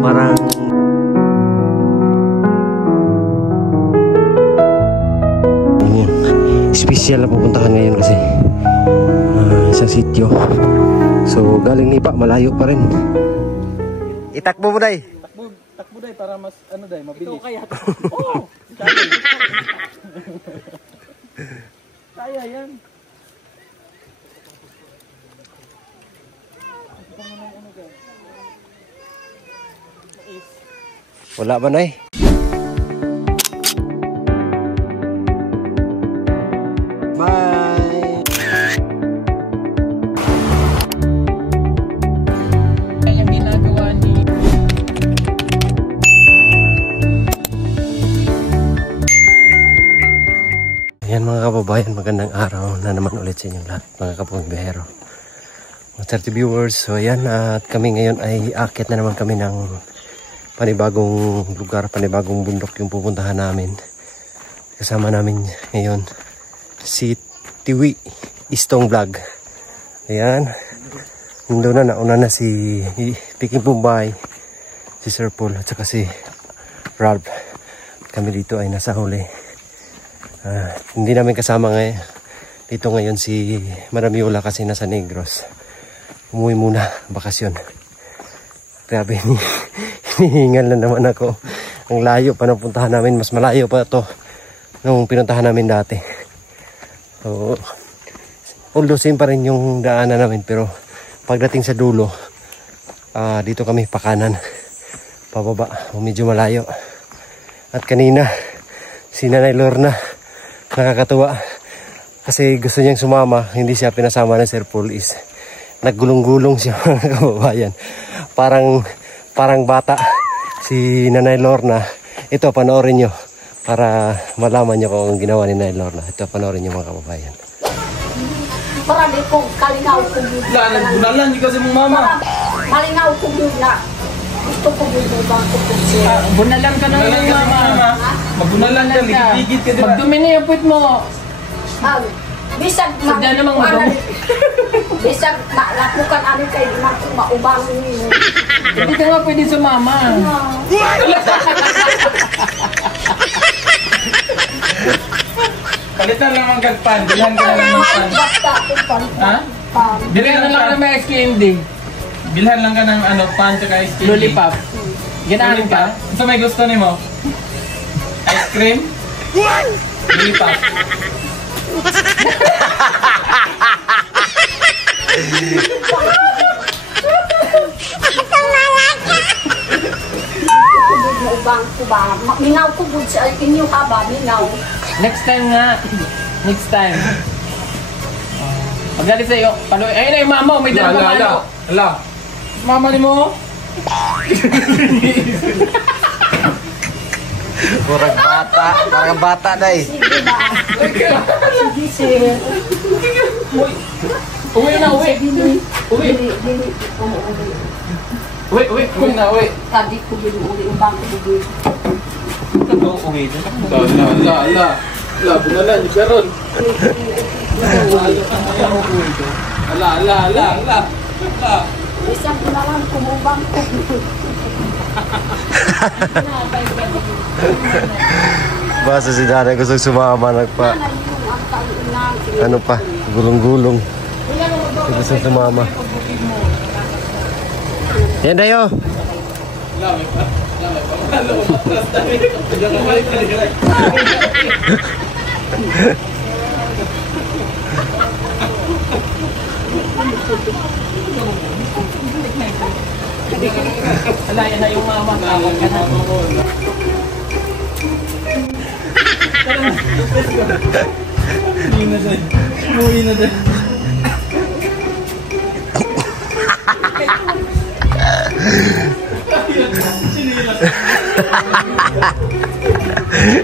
Parang special na pupuntahan ngayon kasi sa sityo. So galing Nipa, malayo pa rin. Itakbo mo day. Takbo day para mas ano day, mabilis. Ito kaya. Oh! Kaya yan. Wala ba nay? Bye. Ang ginagawa ni Ayan mga kababayan, magandang araw na naman ulit sa inyong lahat mga kapagbihero, mga 30 viewers. So ayan, at kami ngayon ay akit na naman kami ng panibagong lugar, panibagong bundok yung pupuntahan namin. Kasama namin ngayon si Tiwi Istong Vlog. Ayan, nandun na, nauna na si Piking Pumbay, si Sir Paul at saka si Ralph. Kami dito ay nasa huli. Hindi namin kasama ngayon dito ngayon si Madam Yola kasi nasa Negros. Umuwi muna, bakasyon. Grabe, hinihingal na naman ako. Ang layo pa napuntahan namin, mas malayo pa to nung pinuntahan namin dati. So, although same pa rin yung daanan namin, pero pagdating sa dulo, dito kami pakanan, pababa, medyo malayo. At kanina, si Nanay Lorna, nakakatuwa kasi gusto niyang sumama, hindi siya pinasama ng Sir Paul, is naggulong-gulong siya mga kababayan. Parang bata si Nanay Lorna. Ito, panoorin nyo para malaman nyo kung ang ginawa ni Nanay Lorna. Ito, panoorin nyo mga kababayan. Marami kong kalingaw kong yun. Bunalan, hindi kasi mong mama. Malingaw kong yun na. Gusto ko yun ba ko kong siya. Bunalan ka naman ng mama. Magbunalan ka, ligit-ligit ka. Magdumi na yung puwit mo. Bisag bisag lakukan ano kay maubang niyo. Hindi ka nga pwede sumama. Palitan lang ang gagpan. Bilhan ka lang ng pan. Ha? Bilhan na lang ng ice candy. Bilhan lang ka ng pan tsaka ice candy. Lollipop. Ganahan ka? So may gusto ni mo? Ice cream? Lollipop. Maubang ko ba? Mingaw ko bud sa inyo ka ba? Mingaw. Next time nga. Next time. Magalit sa iyo. Paluin. Ayun na yung mama. May dala pa malo. Ala. Mama ni mo? Parang bata day. Sige ba? Sige sir. Uwi na, uwi. Uwi. Uwi na, uwi. Tadi ko uli ubang ko bud. Ito, uwi na. La, bunalan, yung garon. Ala. Isang bunalan kumubang ko. Basta si Dara gusto sumama, nagpa ano pa, gulong-gulong. Gusto sumama. Yan dayo. Ala, yan na yung mama. Tawag ka na. Uwi na din.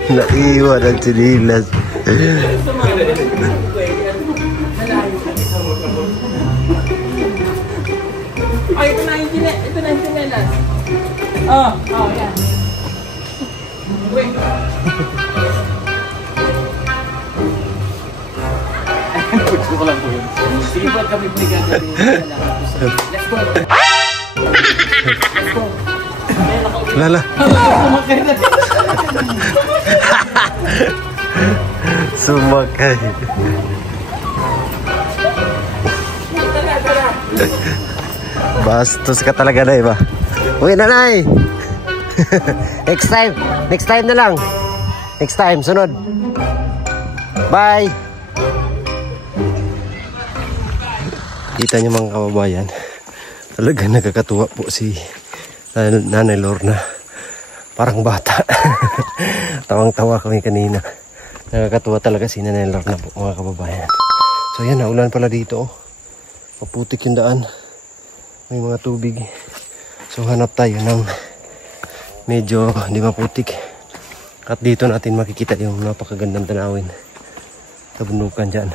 Naiwan ang sinilas. Ay, ito na yung sinilas. Oh, yan. Wait. Gusto ko lang po yun. Sige po, kami po gagawin. Let's go! Let's go! Lala. Sumakay. Bastos ka talaga na iba. Uy, nanay. Next time na lang. Next time, sunod. Bye. Kita niyo mga kababayan, talaga nakakatuwa po si Nanay Lorna. Parang bata. Tawang-tawa kami kanina. Nakakatuwa talaga si Nanay Lorna po mga kababayan. So yan, naulan pala dito. Maputik yung daan. May mga tubig. So hanap tayo ng medyo hindi maputik. At dito natin makikita yung napakagandang tanawin. Kabundukan dyan.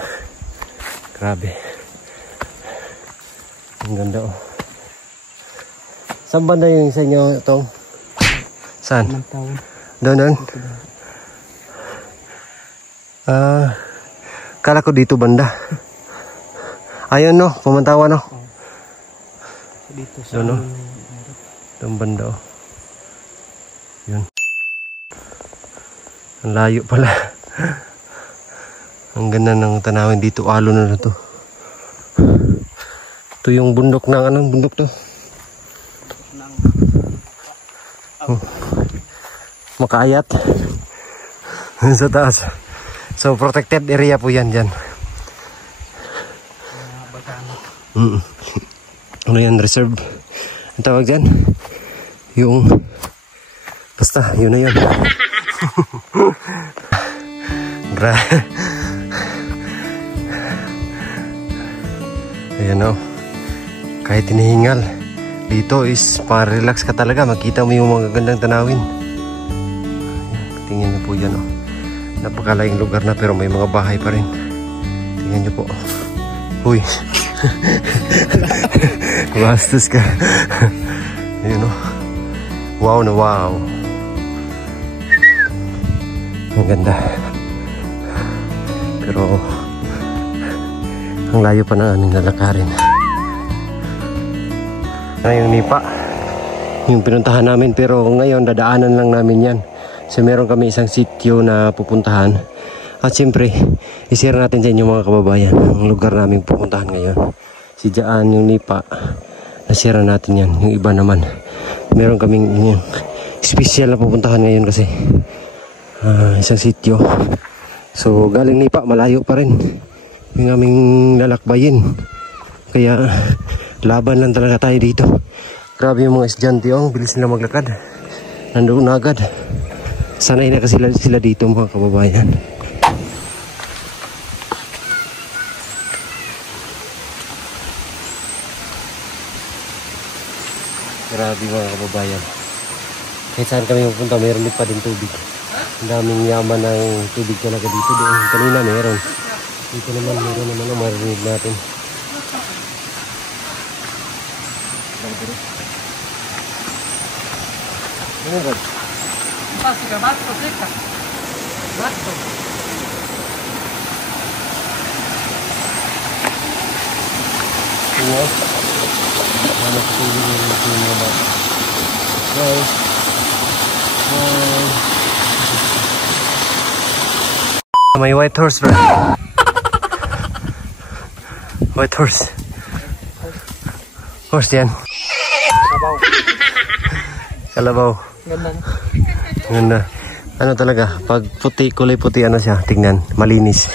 Grabe. Ang ganda oh. Saan banda yung isa nyo itong? Saan? Doon? Kala ko dito banda. Ayun no, pumantawa no. Dito sa doon no. Doon banda oh. Yun. Ang layo pala. Ang ganda ng tanawin dito. Alo na to. Ito yung bundok ng anong bundok to? Oh. Makaayat. Sa taas. So protected area po yan dyan. Ano yan? Reserve. Ang tawag dyan? Yung basta, yun na yun. Ayan o. Kahit hinihingal, dito is para-relax ka talaga. Makita mo yung mga gandang tanawin. Ayan, tingnan nyo po yan o. Napakalayang lugar na pero may mga bahay pa rin. Tingnan nyo po. Uy. Bastos ka. Ayan o. Wow na wow. Ang ganda. Pero ang layo pa na aming lalakarin. Yung nipa yung pinuntahan namin, pero ngayon dadaanan lang namin yan. So meron kami isang sitio na pupuntahan. At siyempre i-share natin sa inyo mga kababayan ang lugar namin pupuntahan ngayon. Si Jaan yung nipa, na-share natin yan. Yung iba naman meron kaming special na pupuntahan ngayon kasi isang sitio. So galing nipa, malayo pa rin yung aming lalakbayin. Kaya laban lang talaga tayo dito. Grabe yung mga estudyante, ang bilis nila maglakad. Nandoon na agad. Sanay na kasi sila dito mga kababayan. Grabe mga kababayan. Kahit saan kami pupunta, meron din pa din tubig. Ang daming yaman ng tubig talaga dito. Doon kanina meron. Dito naman meron naman ang marinig natin. Ano ba? Basta, teka. Basta. Ano? Ano sa tubig yung mga bata? Bye. May white horse, bro. White horse. Horse yan. Kalabaw. Ganda. Ganda. Ano talaga, pag puti, kulay puti, ano siya, tignan, malinis.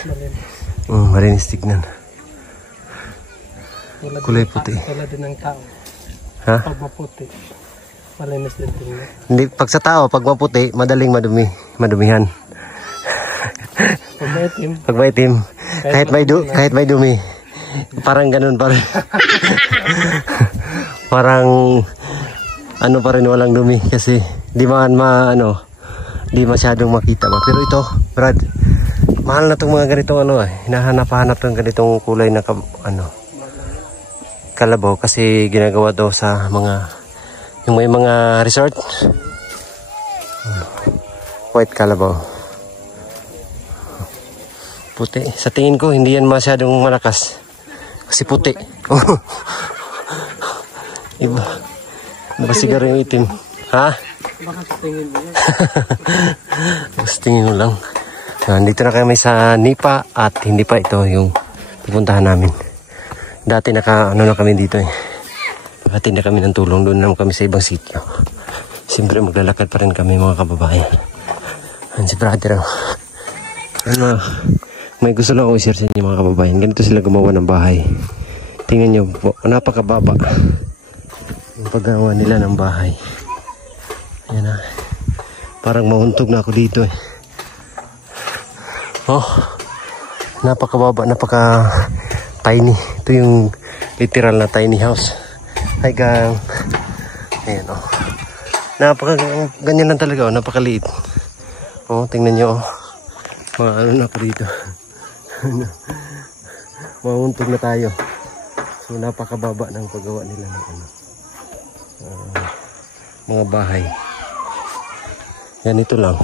Malinis tignan. Kulay puti. Tulad din ng tao. Ha? Pag maputi, malinis din tingnan. Hindi, pag sa tao, pag maputi, madaling madumihan. Pag maitim. Pag maitim, kahit may dumi, parang ganun pa rin. Parang ano pa rin, walang dumi kasi di masyadong makita ba. Pero ito, Brad, mahal na itong mga ganitong hinahanap-hanap ng ganitong kulay na kalabaw kasi ginagawa daw sa yung may mga resort. White kalabaw. Puti. Sa tingin ko, hindi yan masyadong malakas. Kasi puti. Iba. Iba siguro yung itim. Ha? Baka tingin mo yan. Gusto tingin mo lang. Nandito na kami sa Nipa at hindi pa ito yung pupuntahan namin. Dati ano na kami dito eh. Nakatinda kami ng tulong. Doon naman kami sa ibang sitio. Siyempre maglalakad pa rin kami mga kababayan. Yan si brother. May gusto lang ako i-share sa inyo mga kababayan. Ganito sila gumawa ng bahay. Tingnan nyo po, napakababa yung paggawa nila ng bahay. Ayan na. Parang mauntog na ako dito eh. Oh, napakababa, napaka tiny. Ito yung literal na tiny house. Hi gang. Ayan oh. Ganyan lang talaga oh, napakaliit. Oh, tingnan nyo oh. Mga ano na ako dito. Mauntog na tayo. So napakababa ng paggawa nila ng mga bahay. Ganito lang.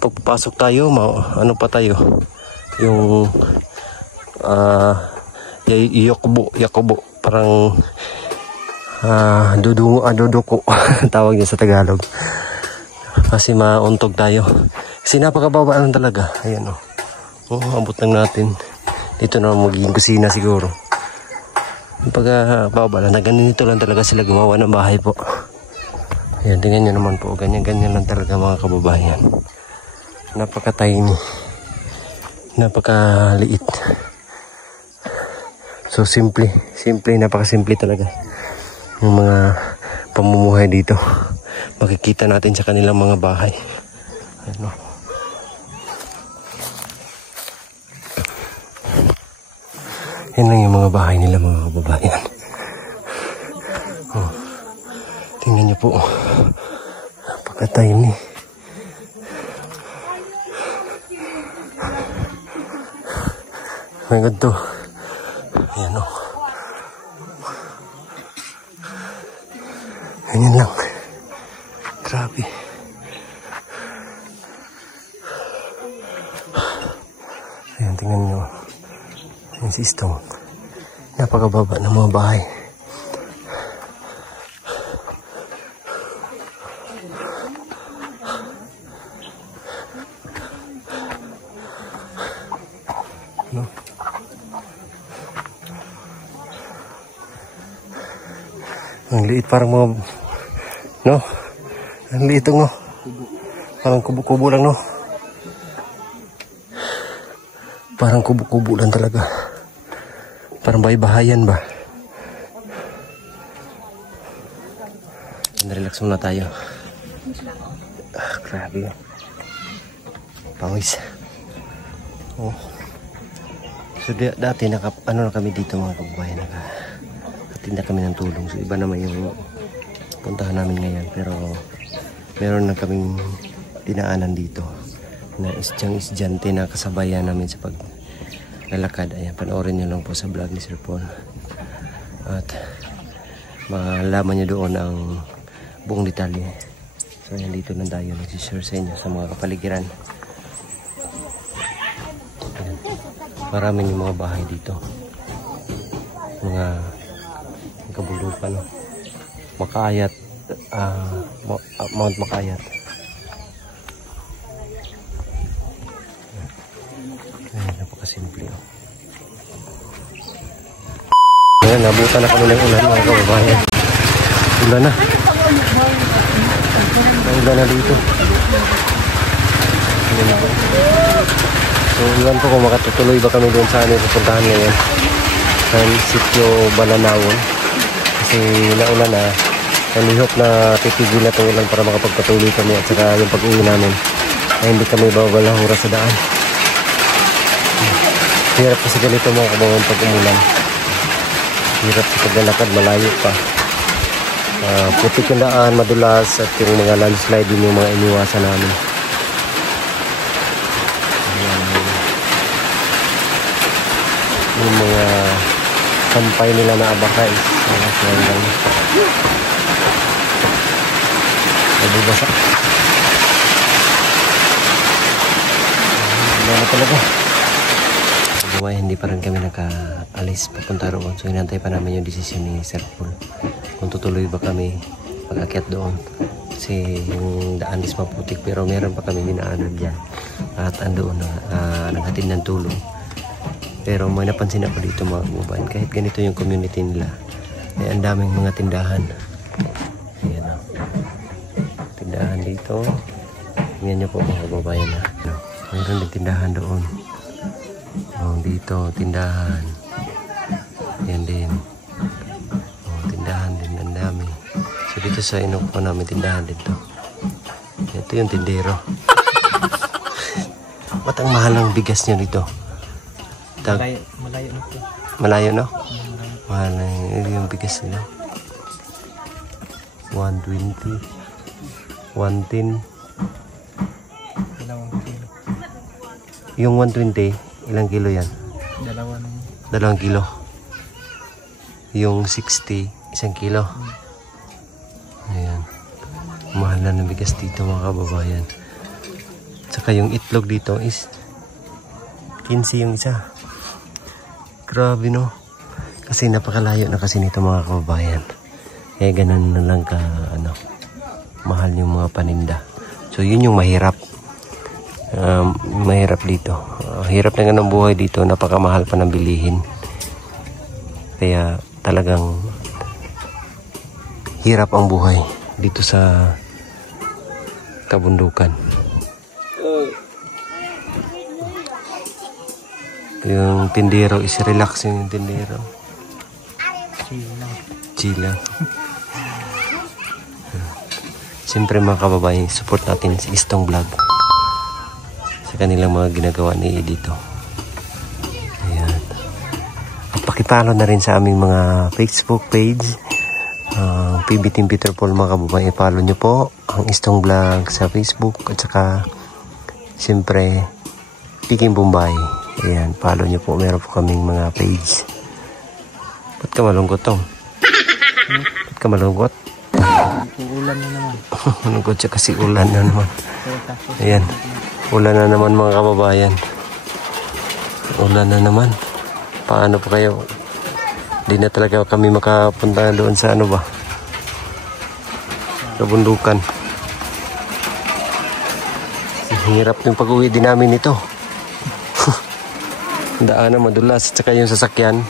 Pagpasok tayo, ano pa tayo? Yung Yakubo, parang duduko tawag niya sa Tagalog. Kasi mauntog tayo. Kasi napakababa lang talaga. Ayan o. Abot lang natin. Dito na magiging kusina siguro. Pagkababa lang. Ganito lang talaga sila gumawa ng bahay po. Ayan, tingnan nyo naman po. Ganyan lang talaga mga kababayan. Napaka-tiny. Napaka-liit. So simple. Napaka-simple talaga. Yung mga pamumuhay dito. Makikita natin sa kanilang mga bahay. Ano? Yan lang yung mga bahay nila mga kababayan. Oh. Tingnan niyo po. Napaka-tiny. My God to. Ayan o. Ganyan lang. Grabe. Ayan, tingnan nyo. Yung system. Napakababa ng mga bahay. No? Ang liit parang mga... No? Ang liit no? Parang kubo-kubo lang no? Parang kubo-kubo lang talaga. Parang bahay-bahayan ba? Relax muna tayo. Grabe. Pawis. Oh. So dati na kami dito mga kababayan. Nakatinda kami ng tulong. So iba naman yung puntahan namin ngayon. Pero meron na kaming dinaanan dito na isyang-isyante na kasabayan namin sa paglalakad. Ayan, panoorin nyo lang po sa vlog ni Sir Paul. At malaman nyo doon ang buong detalye. So ayan, dito lang tayo nagsishare sa inyo sa mga kapaligiran. Ayan. Maraming yung mga bahay dito. Mga kabulukan. Makayat. Mount Makayat. Ayan, napakasimple. Ayan, nabutan na kami ng ulan mga kababayan. Ulan na. Ulan na dito. So, iwan po kung makatutuloy ba kami doon sa pupuntahan ngayon. Sa sitio Balanawon. Kasi naulan na. And we hope na titigil na itong ulan para makapagpatuloy kami at saka yung pag-uwi namin ay hindi kami babalahura sa daan. Hirap kasi ganito mga kababayan pag umulan. Hirap sa paglalakad, malayo pa. Putik yung daan, madulas at yung mga landslide din yung mga iniwasan namin. Yung mga sampay nila na abakay. Nabubasa. Wala na talaga. Buhay, hindi pa rin kami nakaalis papunta roon. So hinantay pa namin yung desisyon ni Sir Paul kung tutuloy ba kami pag-akyat doon. Kasi yung daan is maputik, pero meron pa kami dinaanan dyan. At andoon na naghatid ng tulong. Pero may napansin ako dito mga kababayan, kahit ganito yung community nila, ay ang daming mga tindahan. Ayan o. Tindahan dito. Tingnan nyo po mga kababayan na. Mayroon din tindahan doon. Dito, tindahan. Yan din. Tindahan din, ang dami. So dito sa inupo namin, tindahan dito. Ito yung tindero. Ba't ang mahal ng bigas nyo dito? Malayo na po. Malayo, no? Mahal na yung bigas nila. 120. 110. Yung 120, ilang kilo yan? 2 kilo. Yung 60, 1 kilo. Ayan. Mahal na ng bigas dito mga kababayan. Tsaka yung itlog dito is 15 yung isa. Grabe no. Kasi napakalayo na kasi nito mga kababayan. Eh ganun na lang ka mahal yung mga paninda. So yun yung mahirap. Mahirap dito. Hirap na nga ng buhay dito. Napakamahal pa ng bilihin. Kaya talagang hirap ang buhay dito sa kabundukan. Yung tindero is relaxing yung tindero. Chill lang. Siyempre mga kababayan, support natin si Istong Vlog sa kanilang mga ginagawa ni dito. Ayan. At pakipalo na rin sa aming mga Facebook page, PB Team Peter Paul mga kababayan. I-follow nyo po ang Istong Vlog sa Facebook at saka siyempre Piking Bombay. Ayan, follow nyo po. Meron po kaming mga page. Ba't ka malungkot to? Ba't ka malungkot? Ulan na naman. Malungkot siya kasi ulan na naman. Ayan. Ulan na naman mga kababayan. Ulan na naman. Paano po kayo? Hindi na talaga kami makapunta doon sa ano ba? Kabundukan. Hirap yung pag-uwi din namin ito. Daan na madulas. At saka yung sasakyan.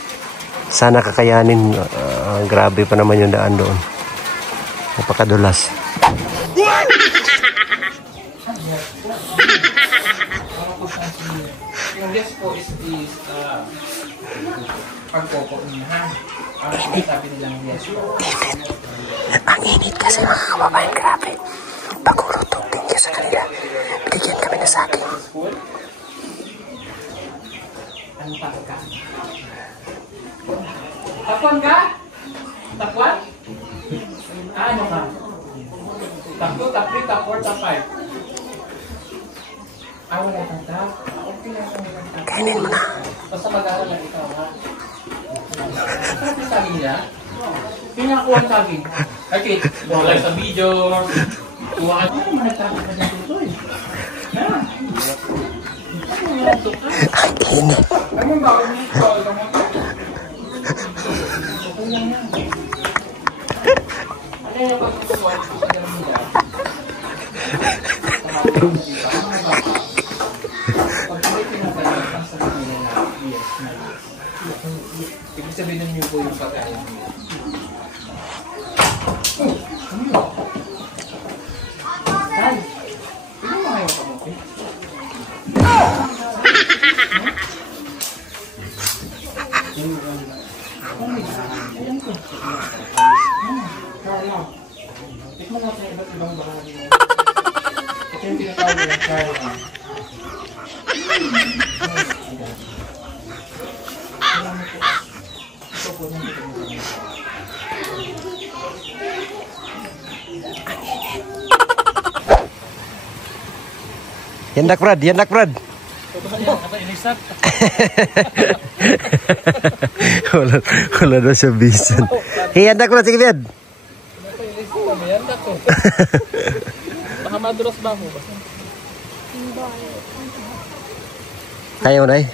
Sana kakayanin. Grabe pa naman yung daan doon. Napakadulas. Yung guest po is pagkoko niya. Sabi nilang guest po. Ang init kasi mga kababayan. Grabe. Paguluto din ka sa kanila. Bigyan kami na sa akin. Ano takot ka? Tapuan ka? Tapuan? Ano ka? Tapto, tapri, tapor, tapay. Wala kang tap. Okay lang kung walang tap. Kainin mo na. Basta mag-aaral lang ikaw, ha? Saan yung saging niya? Pinakuha ang saging. Okay, wala sa video. Kuha ka. Ano naman nagtapos ka dyan dito eh? Ha? Ano yung tuka? Ang init. Ano ba? Ano ba? Kulang yan. Ano yung pagkukuha sa dyan nila? Ibig sabihin niyo po yung pagkain niyo. Tay, pwede mo ngayon kamuti? Ayan ko. Carla, tikman natin yung iba't ibang bahagi mo. Ito yung tinatawag ng Carla. Yandak Brad, yandak Brad. Wala na siya bisan. Hey, yandak Brad, sige Brad. Yandak ko. Baka madulas ba ako? Kaya mo, Nay?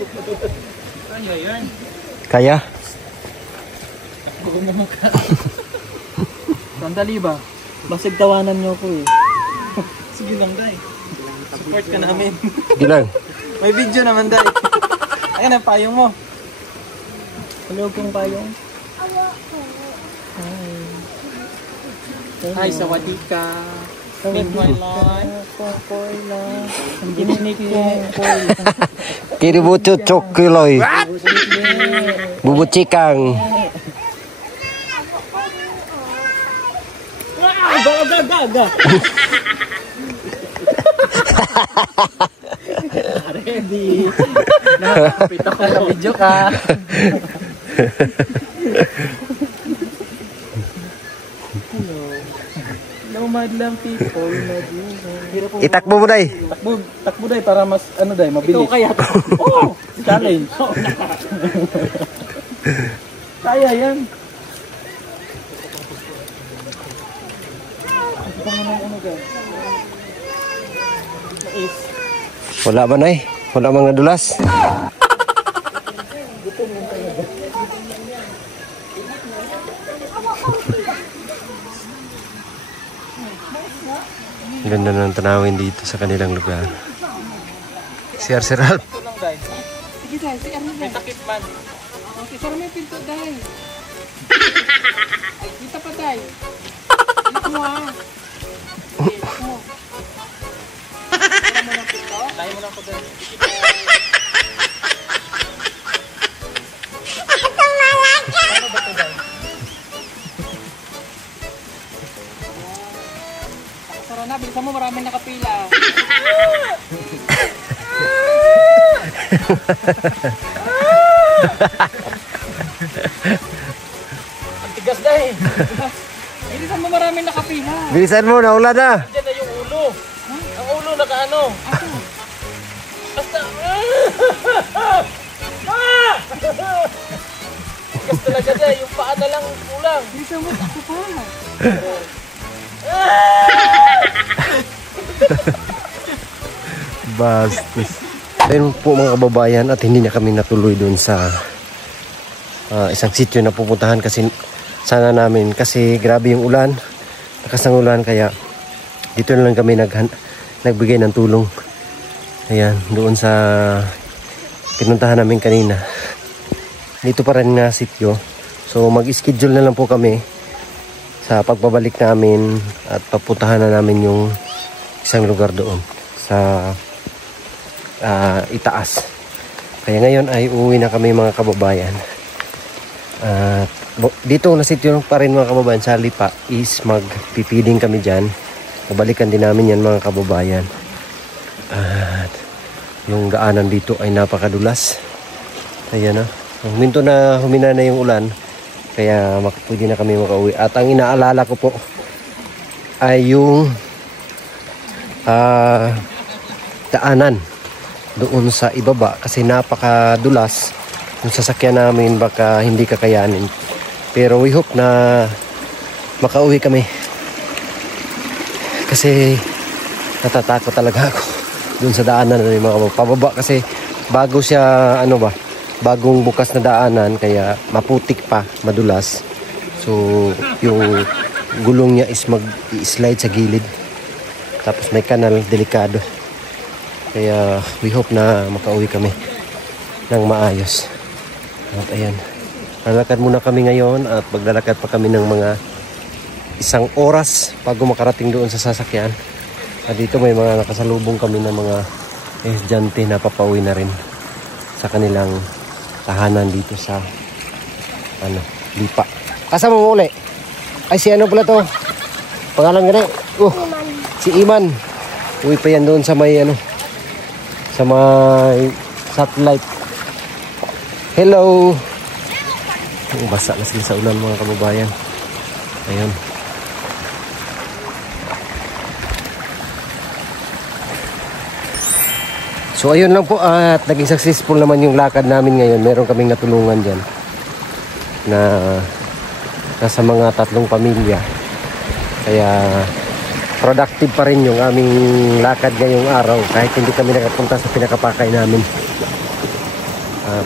Kaya yan. Kaya? Sandali ba? Basig tawanan niyo ako eh. Sige lang, Day. Support ka namin. Sige lang. May video naman, Day. Ayan ang payong mo. Hello kong payong. Hi, sawadee ka. Live my life. Koy lang. Ang gininig koy. Kiribucho chokiloy. Bubut cikang. Gaga. Ready. Nakakapit ako na video ka. Hello madlang people. Itakbo mo, Day. Takbo Day para mas ano Day, mabilis. Ito kaya. Oh, challenge. Kaya yan. Ito mo na ano Day. Mais. Wala ba, Nay? Wala mga dulas? Ganda ng tanawin dito sa kanilang lugar. Si Ralph. Sige Day, si Arno Day. May takip man. Okay, pero may pinto Day. Ay, kita pa Day. Dito mo ah. Dito mo. Wala mo lang pinto? Layo mo lang ko Day. Ano ba ito Day? Tara na, bilisan mo, maraming nakapila. Ang tigas na eh. Bilisan mo, maraming nakapila. Bilisan mo, naula na. Diyan na yung ulo. Ang ulo nakaano. Basta. Tigas talaga dyan, yung paa na lang kulang. Bilisan mo, ako pa. Bastos. Ayun po mga kababayan, at hindi na kami natuloy doon sa isang sitio na pupuntahan kasi sana namin, kasi grabe yung ulan, lakas ng ulan, kaya dito na lang kami nagbigay ng tulong. Ayan, doon sa pinuntahan namin kanina. Dito pa rin nga sitio. So mag-schedule na lang po kami sa pagbabalik namin at papuntahan na namin yung isang lugar doon sa itaas. Kaya ngayon ay uuwi na kami mga kababayan. At dito na sityo pa rin mga kababayan sa Lipa is magpipiding kami dyan. Babalikan din namin yan mga kababayan. At yung daanan dito ay napakadulas. Ayan na. Humina na yung ulan. Kaya pwede na kami makauwi. At ang inaalala ko po ay yung daanan doon sa ibaba. Kasi napakadulas. Yung sasakyan namin baka hindi kakayanin. Pero we hope na makauwi kami. Kasi natatakot talaga ako doon sa daanan na yung mga pababa. Kasi bago siya bagong bukas na daanan, kaya maputik pa, madulas. So yung gulong niya is mag-slide sa gilid, tapos may kanal, delikado. Kaya we hope na makauwi kami ng maayos. At ayan, lalakad muna kami ngayon at maglalakad pa kami ng mga 1 oras bago makarating doon sa sasakyan. At dito may mga nakasalubong kami ng mga estudyante na papauwi na rin sa kanilang tahanan dito sa Lipa. Kasama mo uli? Ay, si ano pala to? Pangalan gani? Si Iman. Uwi pa yan doon sa may sa may satellite. Hello. Basa na sila sa ulan mga kababayan. Ayun. So ayun lang po, at naging successful naman yung lakad namin ngayon. Meron kaming natulungan dyan na nasa mga 3 pamilya. Kaya productive pa rin yung aming lakad ngayong araw kahit hindi kami nakapunta sa pinakapakay namin.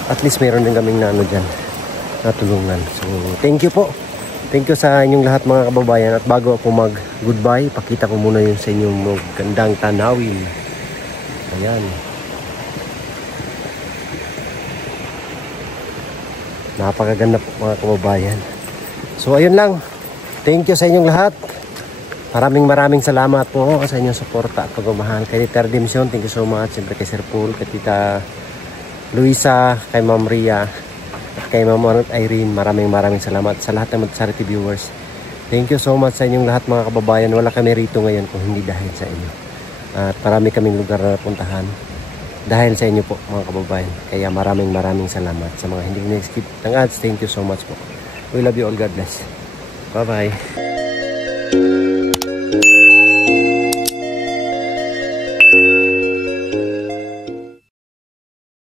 At least meron din kaming na ano dyan, natulungan. So thank you po. Thank you sa inyong lahat mga kababayan. At bago ako mag-goodbye, pakita ko muna yung sa inyong gandang tanawin. Ayan. Napakaganda po mga kababayan. So ayun lang. Thank you sa inyong lahat. Maraming salamat po sa inyong suporta at pagmamahal. Kay Tita Redemption, thank you so much. Siyempre kay Sir Paul, kay Tita Luisa, kay Ma'am Ria, at kay Ma'am Irene. Maraming salamat sa lahat ng charity viewers. Thank you so much sa inyong lahat mga kababayan. Wala kami rito ngayon kung hindi dahil sa inyo. At marami kaming lugar na napuntahan dahil sa inyo po mga kababayan. Kaya maraming salamat sa mga hindi nag-skip ng ads. Thank you so much po. We love you all. God bless. Bye bye.